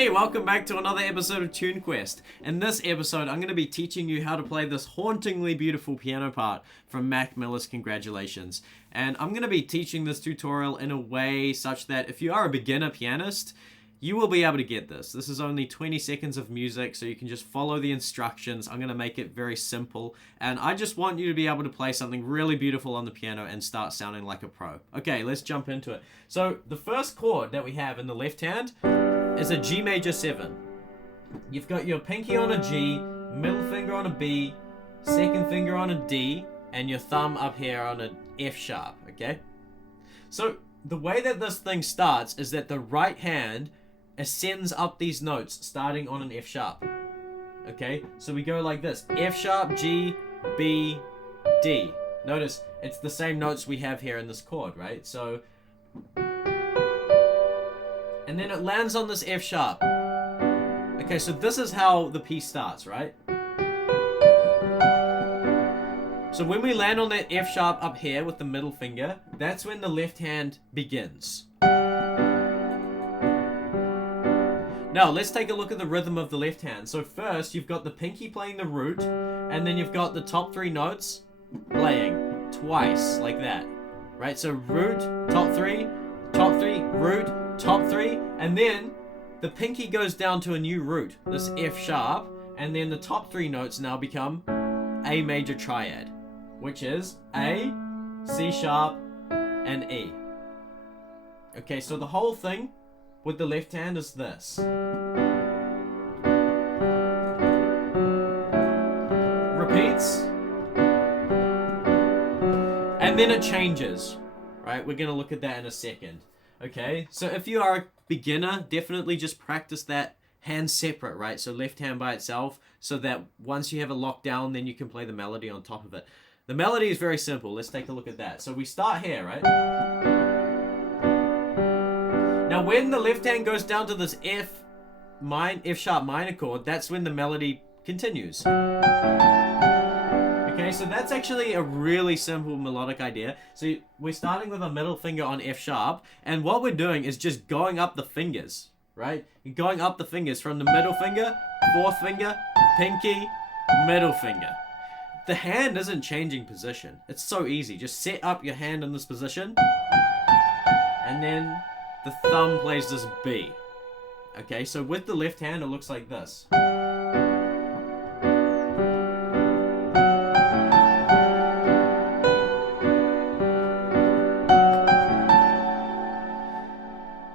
Hey, welcome back to another episode of Tune Quest. In this episode, I'm going to be teaching you how to play this hauntingly beautiful piano part from Mac Miller's Congratulations. And I'm going to be teaching this tutorial in a way such that if you are a beginner pianist, you will be able to get this. This is only 20 seconds of music, so you can just follow the instructions. I'm going to make it very simple. And I just want you to be able to play something really beautiful on the piano and start sounding like a pro. Okay, let's jump into it. So the first chord that we have in the left hand is a G major 7. You've got your pinky on a G, middle finger on a B, second finger on a D, and your thumb up here on an F sharp, okay? So the way that this thing starts is that the right hand ascends up these notes starting on an F sharp, okay? So we go like this: F sharp, G, B, D. Notice it's the same notes we have here in this chord, right? So, and then it lands on this F sharp. Okay, so this is how the piece starts, right? So when we land on that F sharp up here with the middle finger, that's when the left hand begins. Now, let's take a look at the rhythm of the left hand. So first, you've got the pinky playing the root, and then you've got the top three notes playing twice, like that. Right? So root, top three, root, top three, and then the pinky goes down to a new root, this F sharp, and then the top three notes now become A major triad, which is A, C sharp, and E. Okay, so the whole thing with the left hand is this. Repeats. And then it changes. Right? We're going to look at that in a second. Okay? So if you are a beginner, definitely just practice that hand separate, right? So left hand by itself, so that once you have it locked down, then you can play the melody on top of it. The melody is very simple. Let's take a look at that. So we start here, right? Now when the left hand goes down to this F sharp minor chord, that's when the melody continues. Okay, so that's actually a really simple melodic idea. So we're starting with a middle finger on F sharp, and what we're doing is just going up the fingers, right? You're going up the fingers from the middle finger, fourth finger, pinky, middle finger. The hand isn't changing position. It's so easy. Just set up your hand in this position, and then the thumb plays this B. Okay, so with the left hand, it looks like this.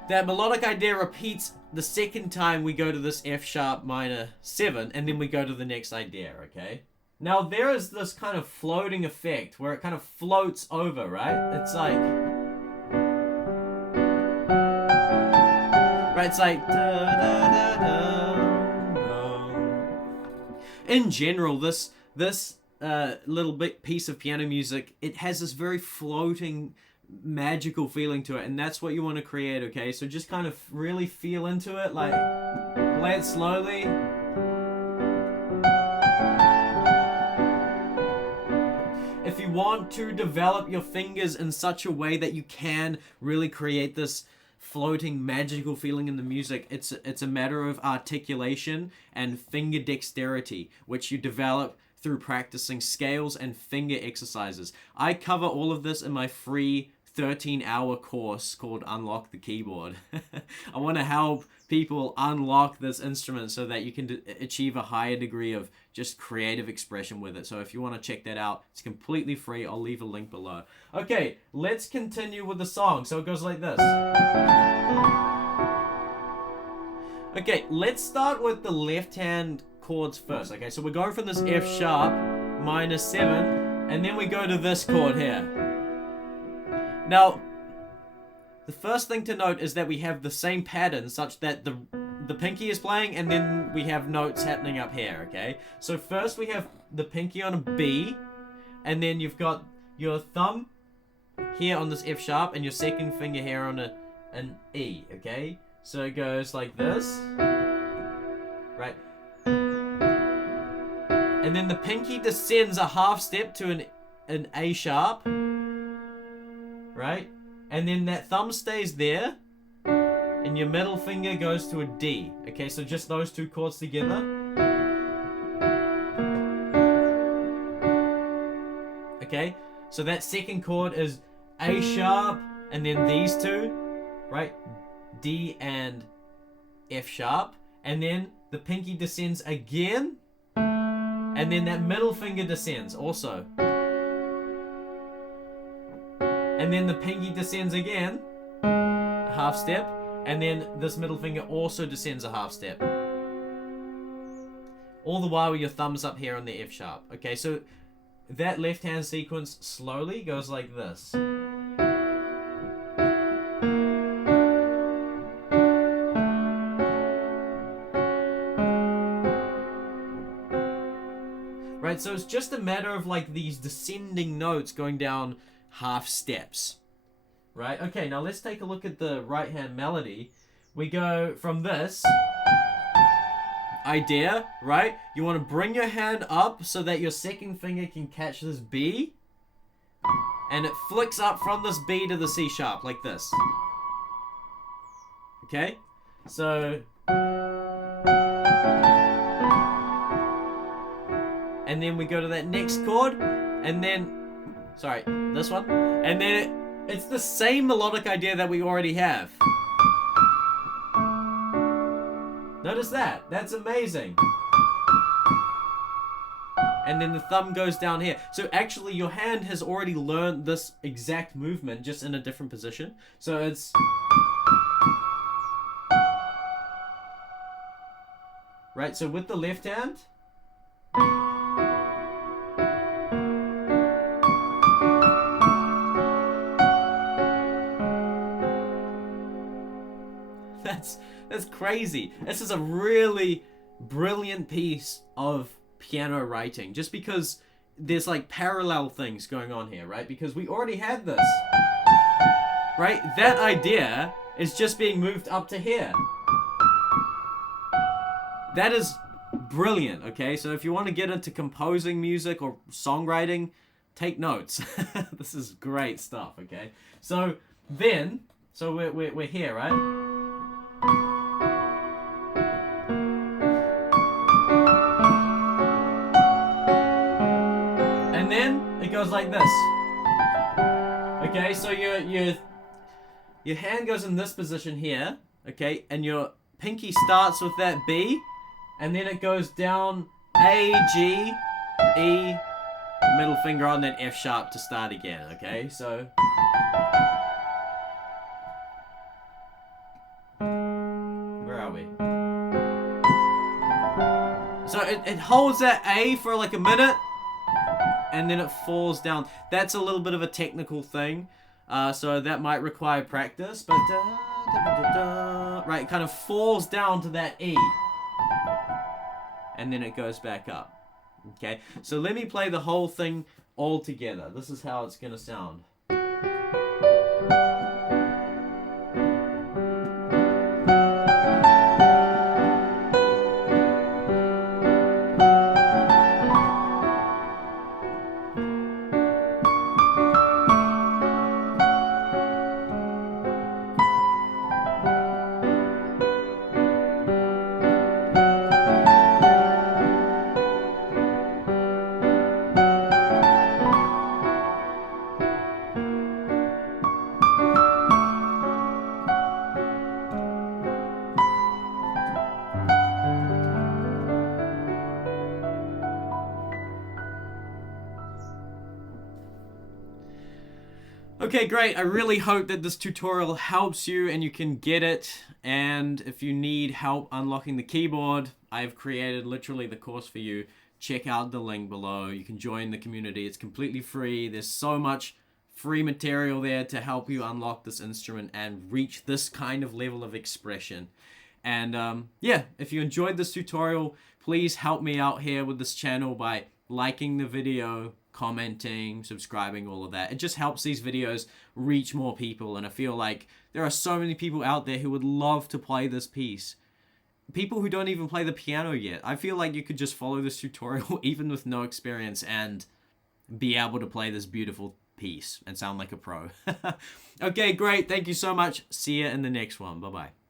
That melodic idea repeats the second time we go to this F sharp minor 7, and then we go to the next idea, okay? Now there is this kind of floating effect where it kind of floats over, right? It's like, right, it's like, da, da, da, da, da. In general, this little bit piece of piano music, it has this very floating, magical feeling to it, and that's what you want to create, okay? So just kind of really feel into it, like, play it slowly. If you want to develop your fingers in such a way that you can really create this floating magical feeling in the music, it's a matter of articulation and finger dexterity, which you develop through practicing scales and finger exercises. I cover all of this in my free 13-hour course called Unlock the Keyboard. I want to help people unlock this instrument so that you can achieve a higher degree of just creative expression with it. So if you want to check that out, it's completely free. I'll leave a link below. Okay, let's continue with the song. So it goes like this. Okay, let's start with the left hand chords first. Okay, so we're going from this F sharp minor 7, and then we go to this chord here. Now, the first thing to note is that we have the same pattern such that the pinky is playing, and then we have notes happening up here, okay? So first we have the pinky on a B, and then you've got your thumb here on this F sharp, and your second finger here on an E, okay? So it goes like this, right? And then the pinky descends a half step to an A sharp, right? And then that thumb stays there, and then your middle finger goes to a D. Okay, so just those two chords together. Okay, so that second chord is A sharp, and then these two, right? D and F sharp, and then the pinky descends again, and then that middle finger descends also. And then the pinky descends again, a half step, and then this middle finger also descends a half step. All the while with your thumbs up here on the F sharp. Okay, so that left hand sequence slowly goes like this. Right, so it's just a matter of like these descending notes going down half steps. Right, okay, now let's take a look at the right hand melody. We go from this idea, right? You want to bring your hand up so that your second finger can catch this B, and it flicks up from this B to the C sharp like this. Okay, so and then we go to that next chord, and then, sorry, this one, and then it's the same melodic idea that we already have. Notice that, that's amazing. And then the thumb goes down here. So actually your hand has already learned this exact movement, just in a different position. So it's... Right, so with the left hand, that's crazy. This is a really brilliant piece of piano writing, just because there's like parallel things going on here, right? Because we already had this, right? That idea is just being moved up to here. That is brilliant, okay? So if you want to get into composing music or songwriting, take notes. This is great stuff, okay? So then, so we're here, right? And then it goes like this. Okay, so your hand goes in this position here, okay, and your pinky starts with that B, and then it goes down A, G, E, middle finger on that F sharp to start again, okay? So where are we? So it holds that A for like a minute, and then it falls down. That's a little bit of a technical thing, so that might require practice, but right, it kind of falls down to that E, and then it goes back up. Okay, so let me play the whole thing all together. This is how it's gonna sound. Okay, great. I really hope that this tutorial helps you and you can get it. And if you need help unlocking the keyboard, I've created literally the course for you. Check out the link below. You can join the community. It's completely free. There's so much free material there to help you unlock this instrument and reach this kind of level of expression. And yeah, if you enjoyed this tutorial, please help me out here with this channel by liking the video, commenting, subscribing, all of that. It just helps these videos reach more people, and I feel like there are so many people out there who would love to play this piece. People who don't even play the piano yet. I feel like you could just follow this tutorial even with no experience and be able to play this beautiful piece and sound like a pro. Okay, great. Thank you so much. See you in the next one. Bye-bye.